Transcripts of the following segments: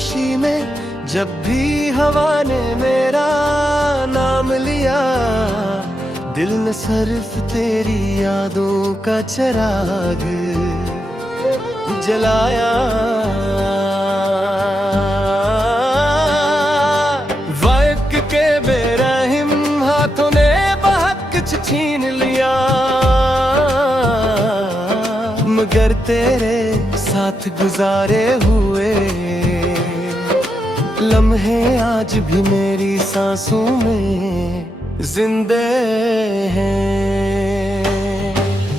खामोशी में जब भी हवा ने मेरा नाम लिया, दिल ने सिर्फ तेरी यादों का चिराग जलाया। वक्त के बेरहम हाथों ने बहक छीन लिया, मगर तेरे साथ गुजारे हुए लम्हे आज भी मेरी सांसों में जिंदे हैं।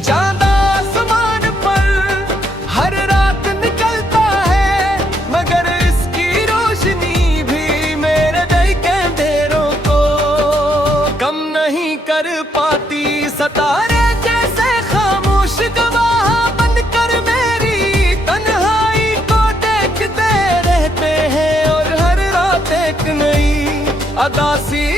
चांद आसमान पर हर रात निकलता है, मगर इसकी रोशनी भी मेरे दिल के अंधेरों को कम नहीं कर पाती। सितारे जैसे खामोश गवाह बनकर मेरी तन्हाई को देखते रहते हैं, और हर रात एक नई अदासी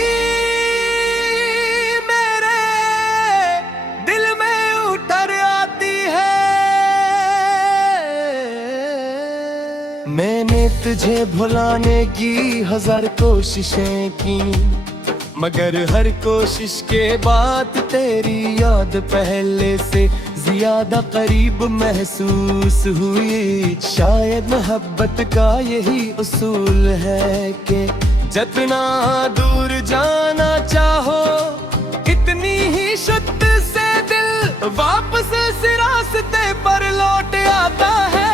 मैंने तुझे भुलाने की 1000 कोशिशें की, मगर हर कोशिश के बाद तेरी याद पहले से ज्यादा करीब महसूस हुई। शायद मोहब्बत का यही उसूल है कि जितना दूर जाना चाहो इतनी ही शुद्ध से दिल वापस इस रास्ते पर लौट आता है।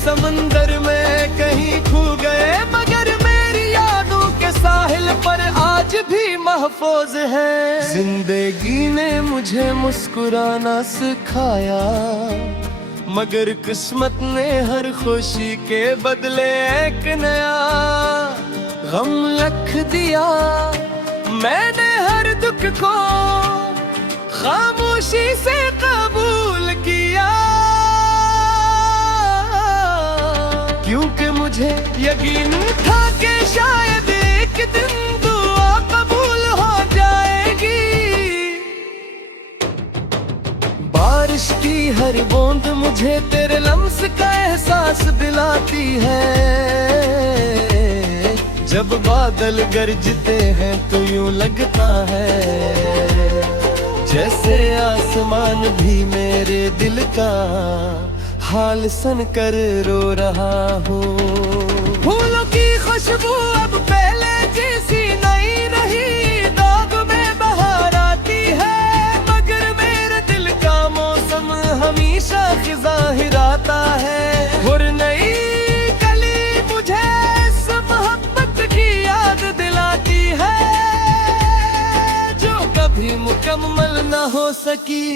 समंदर में कहीं खो गए, मगर मेरी यादों के साहिल पर आज भी महफूज है। जिंदगी ने मुझे मुस्कुराना सिखाया, मगर किस्मत ने हर खुशी के बदले एक नया गम रख दिया। मैंने हर दुख को खामोशी से कबूल किया, क्योंकि मुझे यकीन था कि शायद एक दिन दुआ कबूल हो जाएगी। बारिश की हर बूंद मुझे तेरे लम्स का एहसास दिलाती है। जब बादल गरजते हैं तो यूं लगता है जैसे आसमान भी मेरे दिल का हाल सुन कर रो रहा हूँ। फूलों की खुशबू अब पहले जैसी नहीं रही, दाग में बहार आती है, मगर मेरे दिल का मौसम हमेशा खिज़ाहिर आता है। और नई कली मुझे इस मोहब्बत की याद दिलाती है, जो कभी मुकम्मल न हो सकी।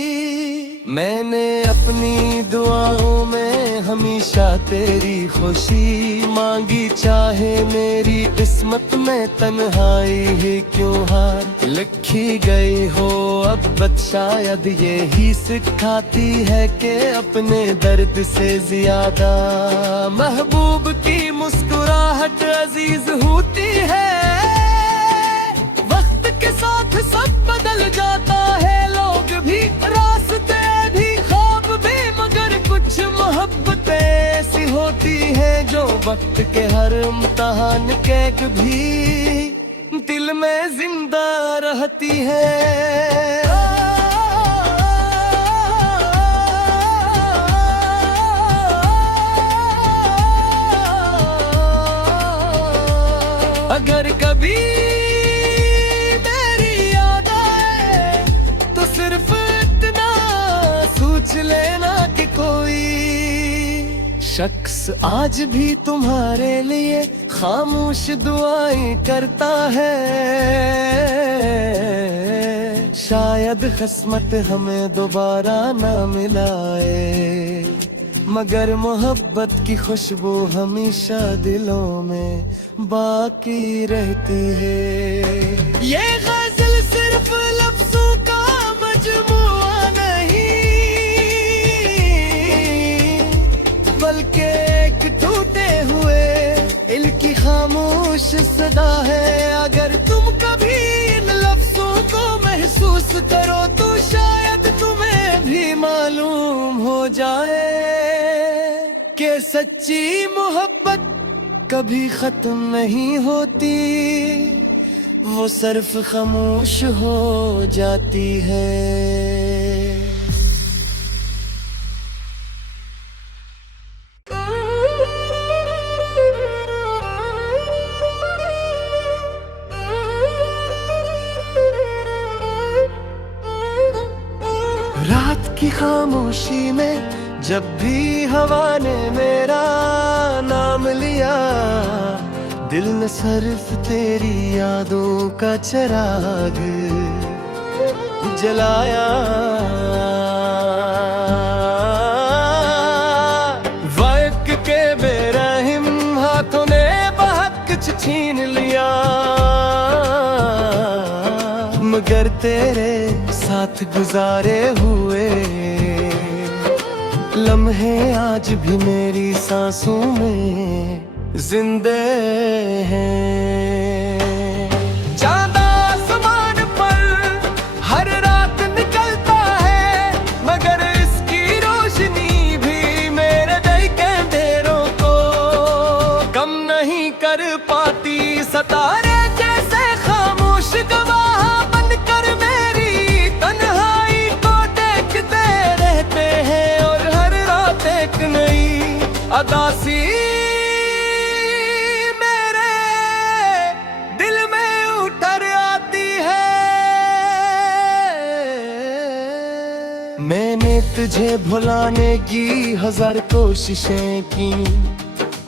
मैंने अपनी दुआओं में हमेशा तेरी खुशी मांगी, चाहे मेरी किस्मत में तन्हाई ही क्यों हार लिखी गई हो। अब शायद ये ही सिखाती है कि अपने दर्द से ज्यादा महबूब की मुस्कुराहट अजीज होती है। वक्त के साथ सब बदल जाता है, लोग भी रास्ते भी ख्वाब भी, मगर कुछ मोहब्बतें ऐसी होती है जो वक्त के हर इम्तिहान के भी दिल में जिंदा रहती है। अगर कभी मेरी याद आए तो सिर्फ इतना सोच लेना कि कोई शख्स आज भी तुम्हारे लिए खामोश दुआएं करता है। शायद किस्मत हमें दोबारा न मिलाए, मगर मोहब्बत की खुशबू हमेशा दिलों में बाकी रहती है। ये गजल सिर्फ लफ्जों का मजमुआ नहीं, बल्कि एक टूटे हुए दिल की खामोश सदा है। अगर तुम कभी महसूस करो तो शायद तुम्हें भी मालूम हो जाए कि सच्ची मोहब्बत कभी खत्म नहीं होती, वो सिर्फ खामोश हो जाती है। रात की खामोशी में जब भी हवा ने मेरा नाम लिया, दिल ने सिर्फ तेरी यादों का चिराग जलाया। वक्त के बेरहम हाथों ने बहक छीन लिया, मगर तेरे साथ गुजारे हुए लम्हे आज भी मेरी सांसों में जिंदे हैं। चांद आसमान पर हर रात निकलता है, मगर इसकी रोशनी भी मेरे दिल के अंधेरों को कम नहीं कर पाती। सितारे जैसे खामोश गवाह बनकर मेरी तन्हाई को देखते रहते हैं, और हर रात एक नई अदासी मैंने तुझे भुलाने की हजार कोशिशें की,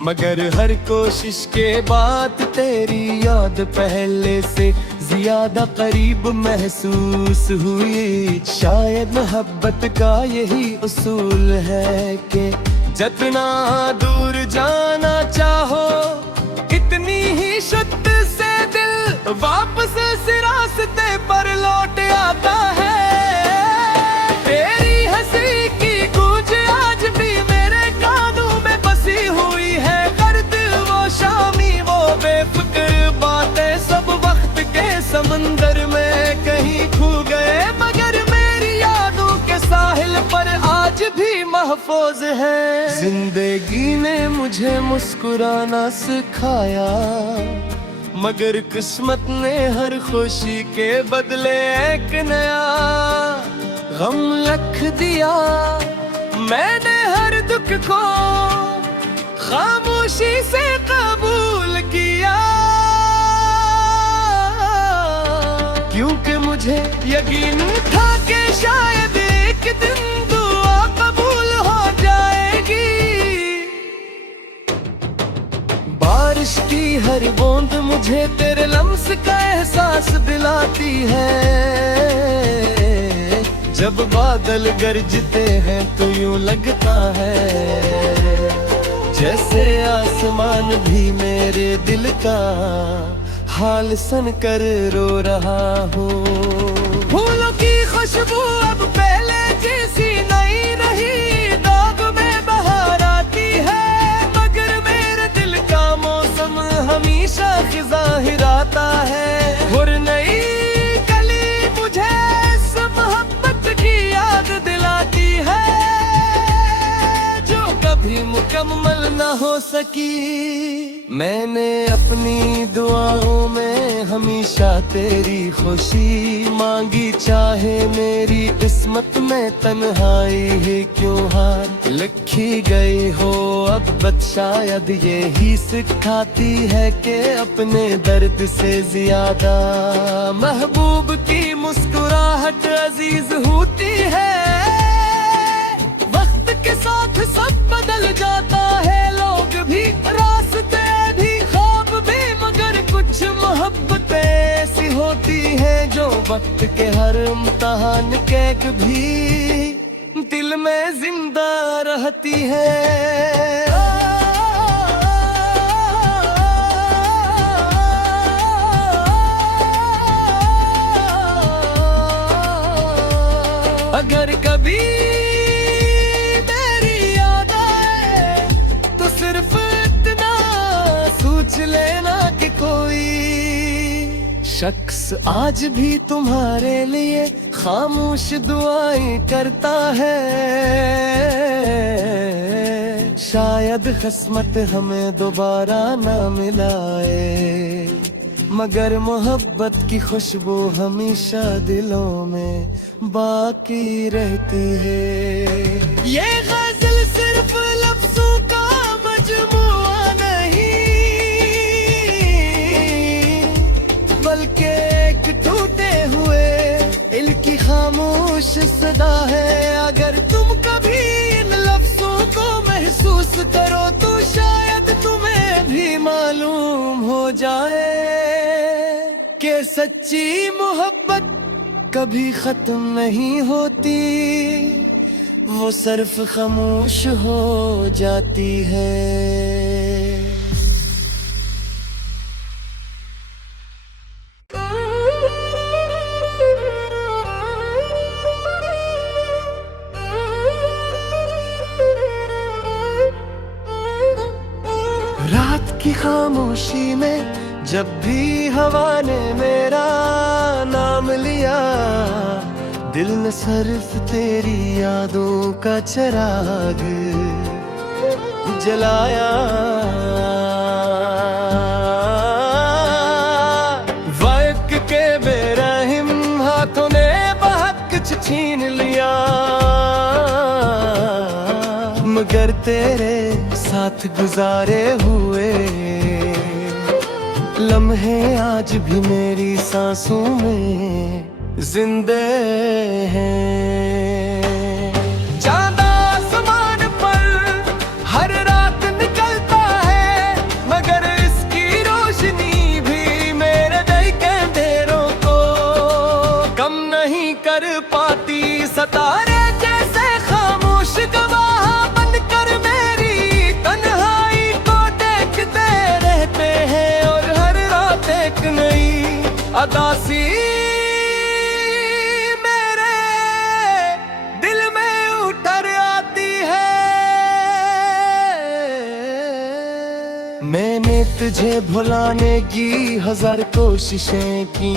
मगर हर कोशिश के बाद तेरी याद पहले से ज्यादा करीब महसूस हुई। शायद मोहब्बत का यही उसूल है कि जितना दूर जाना चाहो इतनी ही शुद्ध से दिल वापस इस रास्ते पर लौट आता है। समंदर में कहीं खो गए, मगर मेरी यादों के साहिल पर आज भी महफूज है। जिंदगी ने मुझे मुस्कुराना सिखाया, मगर किस्मत ने हर खुशी के बदले एक नया गम लिख दिया। मैंने हर दुख को खामोशी से कबूल किया, क्योंकि मुझे यकीन था कि शायद एक दिन दुआ कबूल हो जाएगी। बारिश की हर बूंद मुझे तेरे लम्स का एहसास दिलाती है। जब बादल गरजते हैं तो यूं लगता है जैसे आसमान भी मेरे दिल का हाल सुन कर रो रहा हूँ। फूलों की खुशबू अब पहले जैसी नहीं रही, दाग में बहार आती है, मगर मेरे दिल का मौसम हमेशा खिज़ाहिर आता है। और नई कली मुझे इस मोहब्बत की याद दिलाती है, जो कभी मुकम्मल न हो सकी। मैंने अपनी दुआओं में हमेशा तेरी खुशी मांगी, चाहे मेरी किस्मत में तन्हाई ही क्यों हार लिखी गई हो। अब शायद ये ही सिखाती है कि अपने दर्द से ज्यादा महबूब की मुस्कुराहट अजीज होती है। वक्त के साथ सब बदल जाता है, लोग भी, रास्ते भी, ख्वाब भी, मगर कुछ मोहब्बतें ऐसी होती है जो वक्त के हर इम्तिहान के भी दिल में जिंदा रहती है। अगर कभी मेरी याद आए तो सिर्फ इतना सोच लेना कि कोई शख्स आज भी तुम्हारे लिए खामोश दुआएं करता है। शायद किस्मत हमें दोबारा ना मिलाए, मगर मोहब्बत की खुशबू हमेशा दिलों में बाकी रहती है। ये गजल सिर्फ लफ्जों का मजमुआ नहीं, बल्कि एक टूटे हुए दिल की खामोश सदा है। अगर तुम कभी इन लफ्जों को महसूस करो तो शायद तुम्हें भी मालूम हो जाए कि सच्ची मोहब्बत कभी खत्म नहीं होती, वो सिर्फ खामोश हो जाती है। रात की खामोशी में जब भी हवा ने मेरा नाम लिया, दिल ने सिर्फ तेरी यादों का चिराग जलाया। वक्त के बेरहम हाथों ने बहक छीन लिया, मगर तेरे साथ गुजारे हुए लम्हे आज भी मेरी सांसों में जिंदे हैं। चांद आसमान पर हर रात निकलता है, मगर इसकी रोशनी भी मेरे दिल के अंधेरों को कम नहीं कर पाती। सितारे जैसे खामोश गवाह बनकर मेरी तन्हाई को देखते रहते हैं, और हर रात एक नई अदासी मेरे दिल में उतर आती है। मैंने तुझे भुलाने की 1000 कोशिशें की,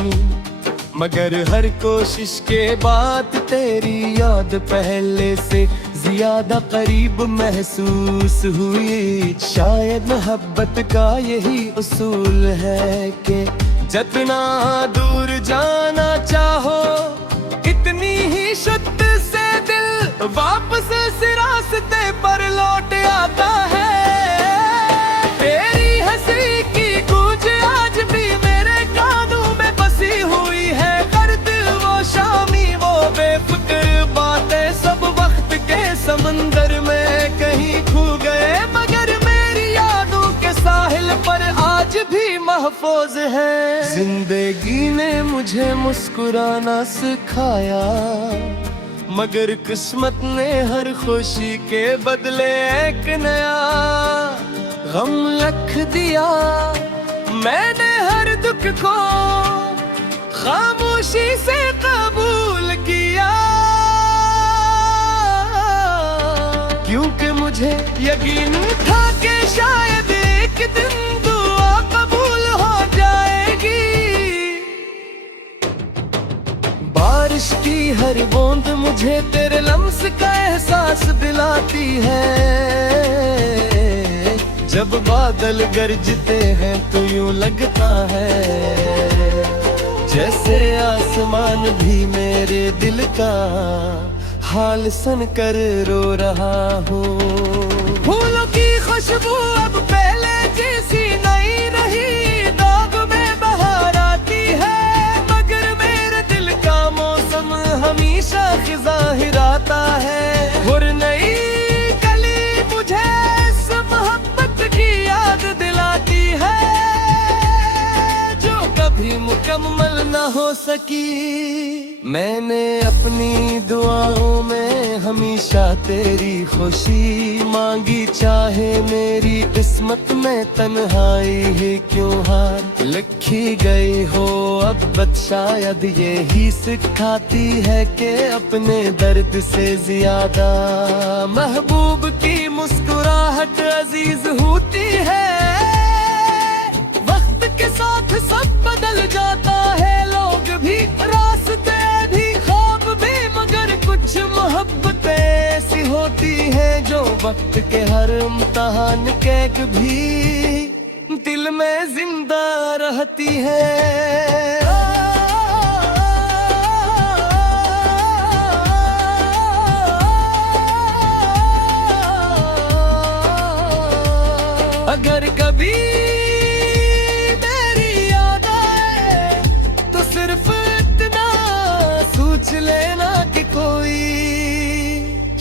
मगर हर कोशिश के बाद तेरी याद पहले से ज्यादा करीब महसूस हुई। शायद मोहब्बत का यही उसूल है कि जितना दूर जाना चाहो इतनी ही शुद्ध से दिल वापस इस रास्ते पर लौट आता है। तेरी हंसी की गूंज आज भी मेरे कानों में बसी हुई है। गर्द वो शामी वो बेफिक्र बातें सब वक्त के समंदर में कहीं खो गए, मगर मेरी यादों के साहिल पर आज भी महफूज है। जिंदगी ने मुझे मुस्कुराना सिखाया, मगर किस्मत ने हर खुशी के बदले एक नया गम रख दिया। मैंने हर दुख को खामोशी से कबूल किया, क्योंकि मुझे यकीन था कि शायद एक दिन दुआ कबूल हो जाएगी। बारिश की हर बूंद मुझे तेरे लम्स का एहसास दिलाती है। जब बादल गरजते हैं तो यूं लगता है जैसे आसमान भी मेरे दिल का हाल सुन कर रो रहा हो। फूलों की खुशबू अब पहले जैसी नहीं रही, दाग में बहार आती है, मगर मेरे दिल का मौसम हमेशा खिज़ाहिर आता है। और नई कली मुझे इस मोहब्बत की याद दिलाती है, जो कभी मुकम्मल न हो सकी। मैंने अपनी दुआओं में हमेशा तेरी खुशी मांगी, चाहे मेरी किस्मत में तन्हाई ही क्यों हार लिखी गई हो। अब शायद ये ही सिखाती है कि अपने दर्द से ज्यादा महबूब की मुस्कुराहट अजीज होती है। वक्त के साथ सब बदल जाता है, लोग भी रास्ते भी ख्वाब होती है जो वक्त के हर इम्तिहान कैग भी दिल में जिंदा रहती है। अगर कभी मेरी याद आए तो सिर्फ इतना सोच लेना कि कोई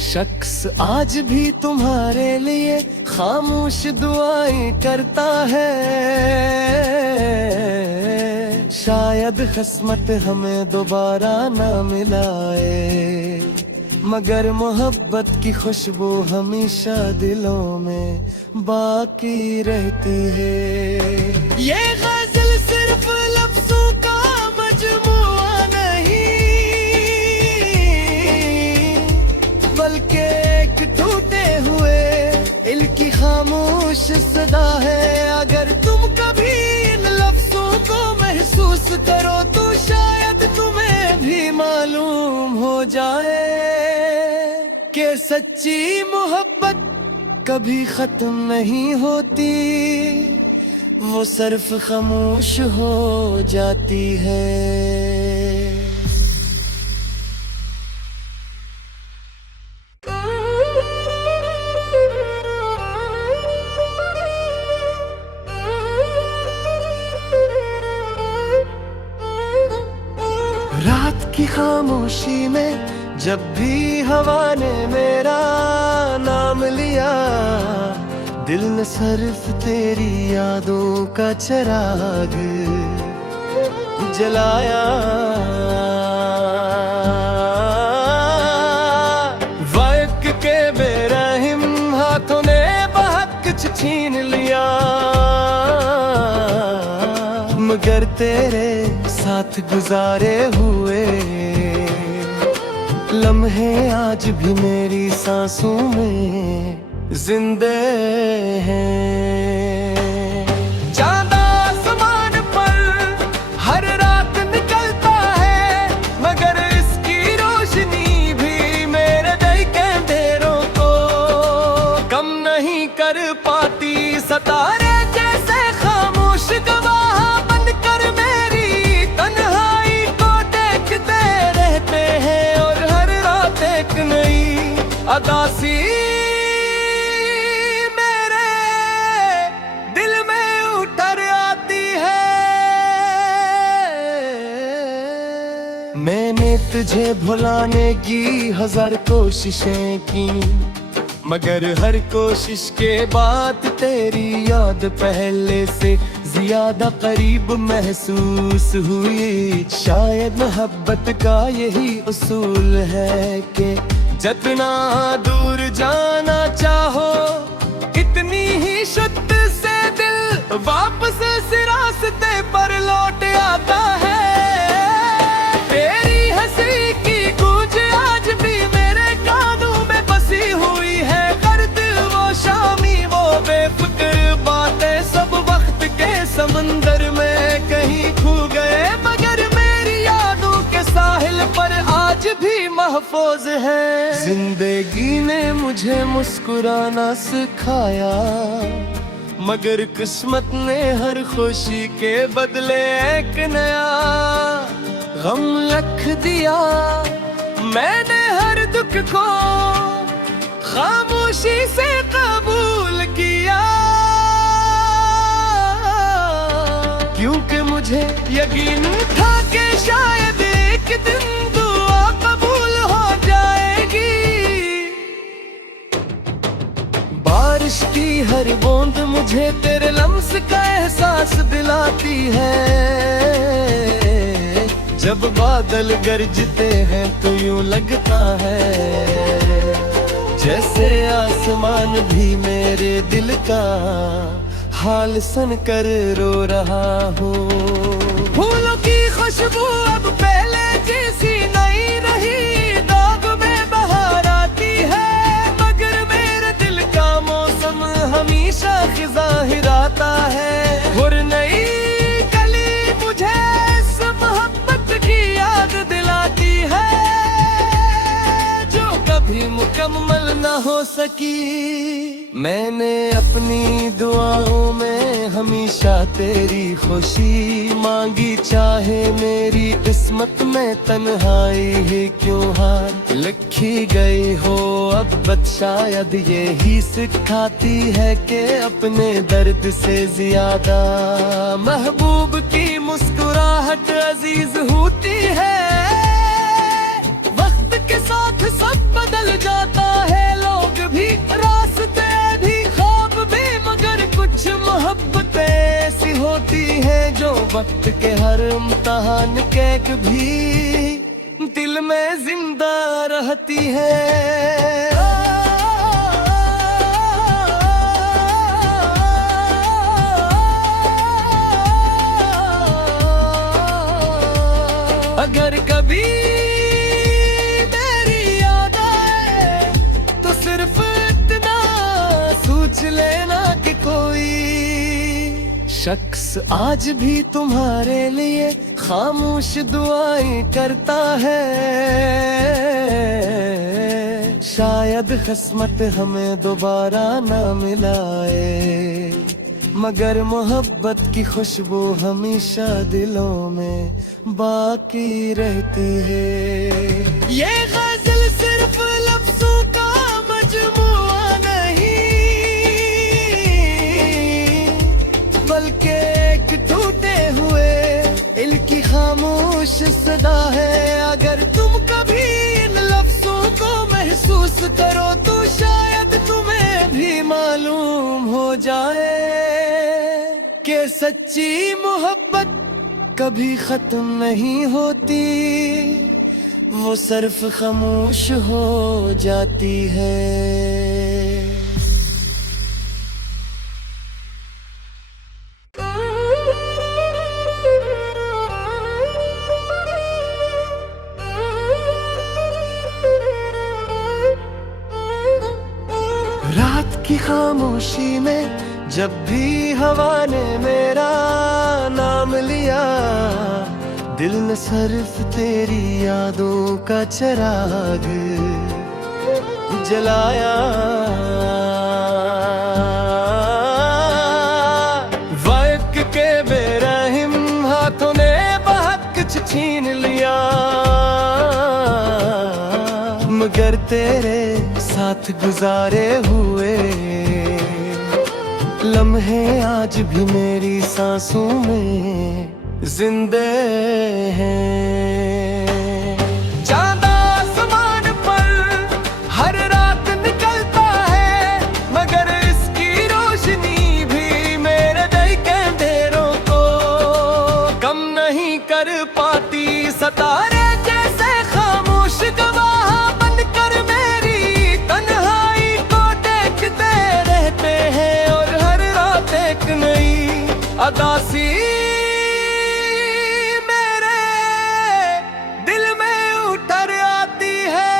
शख्स आज भी तुम्हारे लिए खामोश दुआएं करता है। शायद किस्मत हमें दोबारा ना मिलाए, मगर मोहब्बत की खुशबू हमेशा दिलों में बाकी रहती है। ये गज़ल सिर्फ लफ्ज़ों का मजमुआ नहीं, बल्कि एक टूटे हुए दिल की खामोश सदा है। अगर तुम कभी इन लफ्ज़ों को महसूस करो तो शायद तुम्हें भी मालूम हो जाए कि सच्ची मोहब्बत कभी खत्म नहीं होती, वो सिर्फ खामोश हो जाती है। रात की खामोशी में जब भी हवा ने मेरा नाम लिया, दिल ने सिर्फ तेरी यादों का चिराग जलाया। वक्त के बेरहम हाथों ने बहक छीन लिया, मगर तेरे साथ गुजारे हुए लम्हे आज भी मेरी सांसों में जिंदे हैं। चांद आसमान पर हर रात निकलता है, मगर इसकी रोशनी भी मेरे दिल के अंधेरों को कम नहीं कर पाती। सितारे जैसे खामोश गवाह बनकर मेरी तन्हाई को देखते रहते हैं, और हर रात एक नई अदासी मेरे दिल में उतर आती है। मैंने तुझे भुलाने की 1000 कोशिशें की, मगर हर कोशिश के बाद तेरी याद पहले से ज्यादा करीब महसूस हुई। शायद मोहब्बत का यही उसूल है कि जितना दूर जाना चाहो इतनी ही शुद्ध से दिल वापस इस रास्ते पर लौट आता है। तेरी हंसी की गूंज आज भी मेरे कानों में बसी हुई है। गर्द वो शामी वो बेफिक्र बातें सब वक्त के समंदर में कहीं खो गए, मगर मेरी यादों के साहिल पर आज भी महफूज है। जिंदगी ने मुझे मुस्कुराना सिखाया, मगर किस्मत ने हर खुशी के बदले एक नया गम रख दिया। मैंने हर दुख को खामोशी से कबूल किया, क्योंकि मुझे यकीन था कि शायद एक दिन दुआ कबूल हो जाएगी। बारिश की हर बूंद मुझे तेरे लम्स का एहसास दिलाती है। जब बादल गरजते हैं तो यूं लगता है जैसे आसमान भी मेरे दिल का हाल सुन कर रो रहा हूँ। फूलों की खुशबू अब पहले जैसी नहीं रही, दाग में बहार आती है, मगर मेरे दिल का मौसम हमेशा खिजाहिराता है। और नई कली मुझे इस मोहब्बत की याद दिलाती है, जो कभी मुकम्मल न हो सकी। मैंने अपनी दुआओं में हमेशा तेरी खुशी मांगी, चाहे मेरी किस्मत में तन्हाई ही क्यों हार लिखी गई हो। अब बत शायद ये ही सिखाती है कि अपने दर्द से ज्यादा महबूब की मुस्कुराहट अजीज होती है। वक्त के साथ सब बदल जाता है, लोग भी, रास्ते भी, ख्वाब भी, मगर कुछ मोहब्बतें ऐसी होती हैं जो वक्त के हर इम्तिहान के भी दिल में जिंदा रहती है। अगर कभी मेरी याद आए तो सिर्फ इतना सोच लेना कि कोई शख्स आज भी तुम्हारे लिए खामोश दुआएं करता है। शायद किस्मत हमें दोबारा ना मिलाए, मगर मोहब्बत की खुशबू हमेशा दिलों में बाकी रहती है। ये गजल सिर्फ लफ्जों का मजमुआ नहीं, बल्कि एक टूटे हुए दिल की खामोश सदा है। अगर तुम कभी इन लफ्जों को महसूस करो तो शायद तुम्हें भी मालूम हो जाए कि सच्ची मोहब्बत कभी खत्म नहीं होती, वो सिर्फ खामोश हो जाती है। रात की खामोशी में जब भी हवा ने मेरा नाम लिया, दिल ने सिर्फ तेरी यादों का चिराग जलाया। वक्त के बेरहम हाथों ने बहक छीन लिया, मगर तेरे साथ गुजारे हुए लम्हे आज भी मेरी सांसों में जिंदे हैं। चांद आसमान पर हर रात निकलता है, मगर इसकी रोशनी भी मेरे दिल के अंधेरों को कम नहीं कर पाती। सितारे जैसे खामोश गवाह बनकर मेरी तन्हाई को देखते रहते हैं, और हर रात एक नई अदासी मेरे दिल में उतर आती है।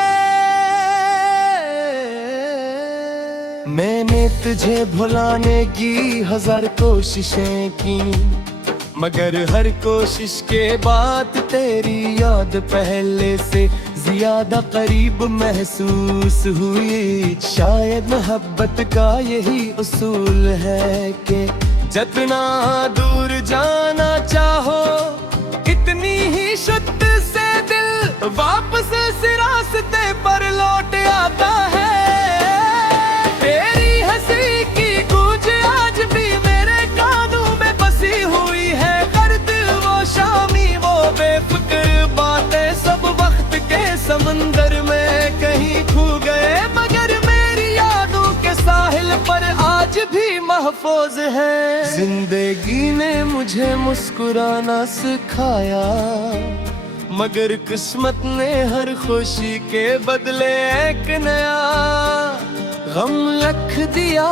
मैंने तुझे भुलाने की हजार कोशिशें की, मगर हर कोशिश के बाद तेरी याद पहले से ज्यादा करीब महसूस हुई। शायद मोहब्बत का यही उसूल है कि जितना दूर जाना चाहो इतनी ही शुद्ध से दिल वापस इस रास्ते पर लौट आता है। तेरी हंसी की गूंज आज भी मेरे कानों में बसी हुई है। गर्द वो शामी वो बेफिक्र बातें सब वक्त के समंदर में कहीं खो गए, मगर मेरी यादों के साहिल पर आज भी महफूज है। जिंदगी ने मुझे मुस्कुराना सिखाया, मगर किस्मत ने हर खुशी के बदले एक नया गम रख दिया।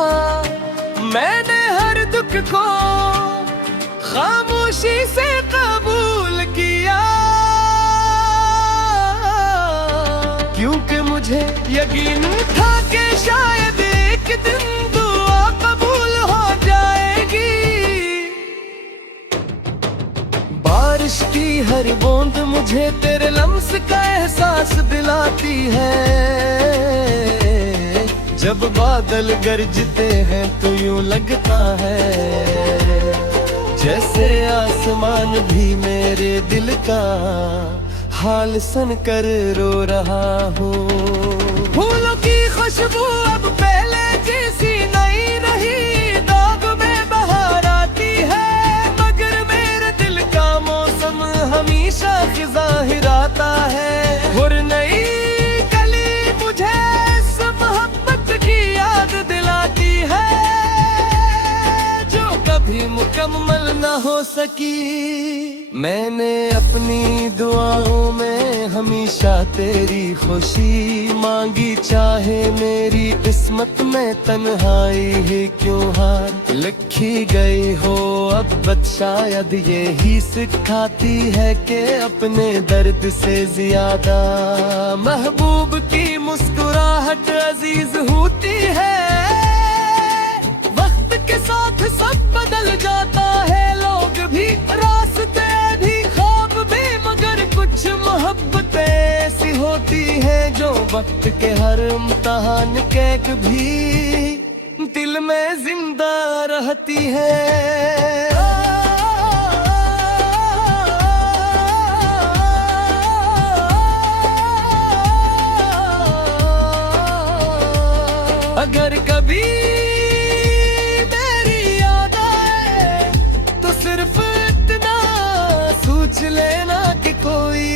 मैंने हर दुख को खामोशी से कबूल किया, क्योंकि मुझे यकीन था कि शायद एक दिन दुआ कबूल हो जाएगी। बारिश की हर बूंद मुझे तेरे लम्स का एहसास दिलाती है। जब बादल गरजते हैं तो यूं लगता है जैसे आसमान भी मेरे दिल का हाल सुन कर रो रहा हूँ। फूलों की खुशबू अब पहले जैसी नहीं रही, दाग में बहार आती है, मगर मेरे दिल का मौसम हमेशा खिज़ाहिर आता है। और नई कली मुझे इस मोहब्बत की याद दिलाती है जो कभी मुकम्मल ना हो सकी। मैंने अपनी दुआओं में हमेशा तेरी खुशी मांगी, चाहे मेरी किस्मत में तन्हाई है क्यों हार लिखी गई हो। अब शायद ये ही सिखाती है कि अपने दर्द से ज्यादा महबूब की मुस्कुराहट अजीज होती है। वक्त के साथ सब बदल जाता है, लोग भी, रास्ते भी, ख्वाब भी, मगर कुछ मोहब्बतें ऐसी होती है जो वक्त के हर इम्तिहान के भी दिल में जिंदा रहती है। अगर कभी मेरी याद आए तो सिर्फ इतना सोच लेना कि कोई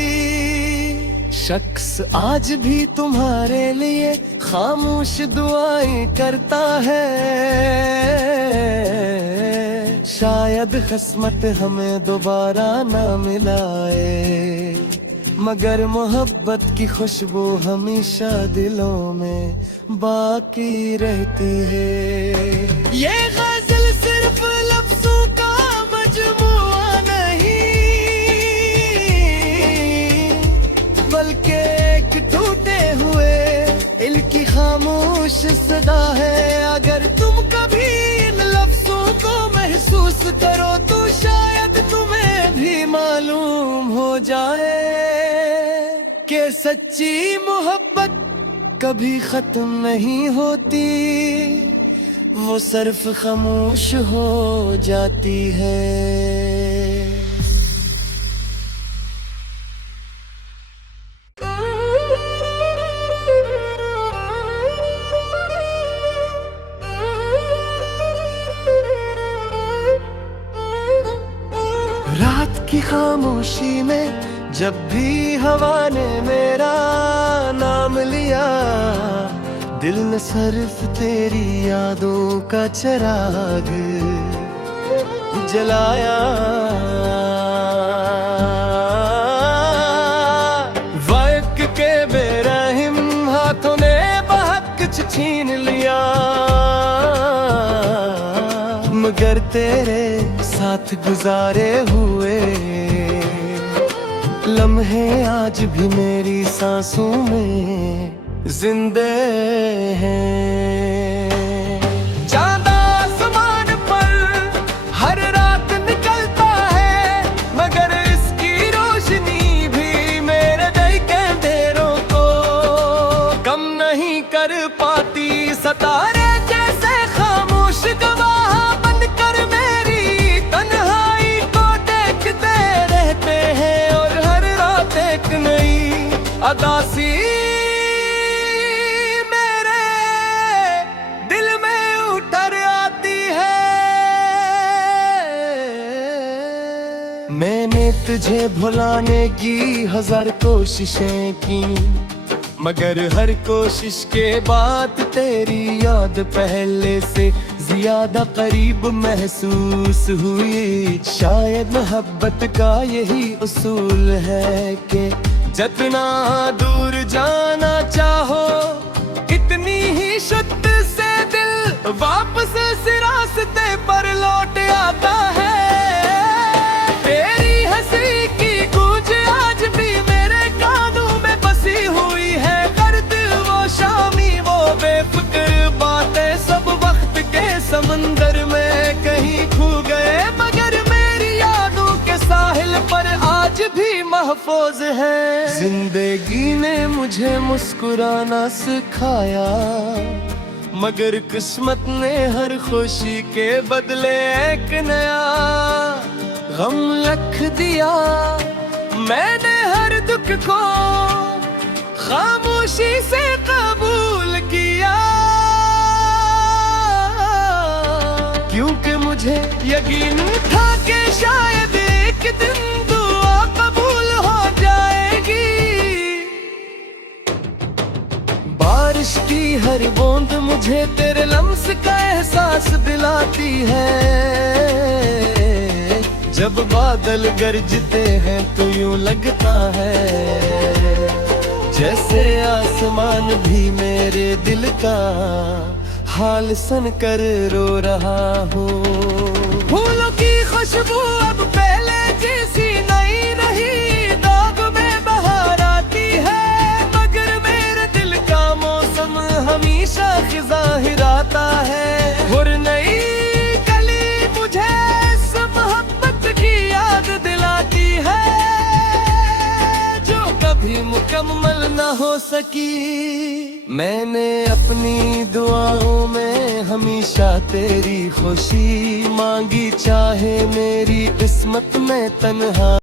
शख्स आज भी तुम्हारे लिए खामोश दुआएं करता है। शायद किस्मत हमें दोबारा ना मिलाए, मगर मोहब्बत की खुशबू हमेशा दिलों में बाकी रहती है। ये गज़ल सिर्फ लफ्ज़ों का मजमुआ नहीं, बल्कि एक टूटे हुए दिल की खामोश सदा है। अगर तुम कभी इन लफ्ज़ों को महसूस करो तो शायद तुम्हें भी मालूम हो जाए कि सच्ची मोहब्बत कभी खत्म नहीं होती, वो सिर्फ खामोश हो जाती है। रात की खामोशी में जब भी हवा ने मेरा नाम लिया, दिल ने सिर्फ तेरी यादों का चिराग जलाया। वक्त के बेरहम हाथों ने बहक छीन लिया, मगर तेरे साथ गुजारे हुए लम्हे आज भी मेरी सांसों में जिंदे हैं। चांद आसमान पर हर रात निकलता है, मगर इसकी रोशनी भी मेरे दिल के अंधेरों को कम नहीं कर पाती। सितारे जैसे खामोश गवाह बनकर मेरी तन्हाई को देखते रहते हैं, और हर रात एक नई अदासी मेरे दिल में उतर आती है। मैंने तुझे भुलाने की 1000 कोशिशें की, मगर हर कोशिश के बाद तेरी याद पहले से ज्यादा करीब महसूस हुई। शायद मोहब्बत का यही उसूल है कि जितना दूर जाना चाहो इतनी ही शुद्ध से दिल वापस इस रास्ते पर लौट आता है। तेरी हंसी की गूंज आज भी मेरे कानों में बसी हुई है। गर्द वो शामी वो बेफिक्र बातें सब वक्त के समंदर में कहीं खो गए, मगर मेरी यादों के साहिल पर आज भी महफूज है। जिंदगी ने मुझे मुस्कुराना सिखाया, मगर किस्मत ने हर खुशी के बदले एक नया गम रख दिया। मैंने हर दुख को खामोशी से कबूल किया, क्योंकि मुझे यकीन था कि शायद एक दिन दुआ कबूल हो जाएगी। बारिश की हर बूंद मुझे तेरे लम्स का एहसास दिलाती है। जब बादल गरजते हैं तो यूं लगता है जैसे आसमान भी मेरे दिल का हाल सुन कर रो रहा हूँ। फूलों की खुशबू अब पहले जैसी नहीं रही, दाग में बहार आती है, मगर मेरे दिल का मौसम हमेशा खिज़ाहिर आता है। और नई कली मुझे इस मोहब्बत की याद दिलाती है जो कभी मुकम्मल न हो सकी। मैंने अपनी दुआओं में हमेशा तेरी खुशी मांगी, चाहे मेरी किस्मत में तन्हा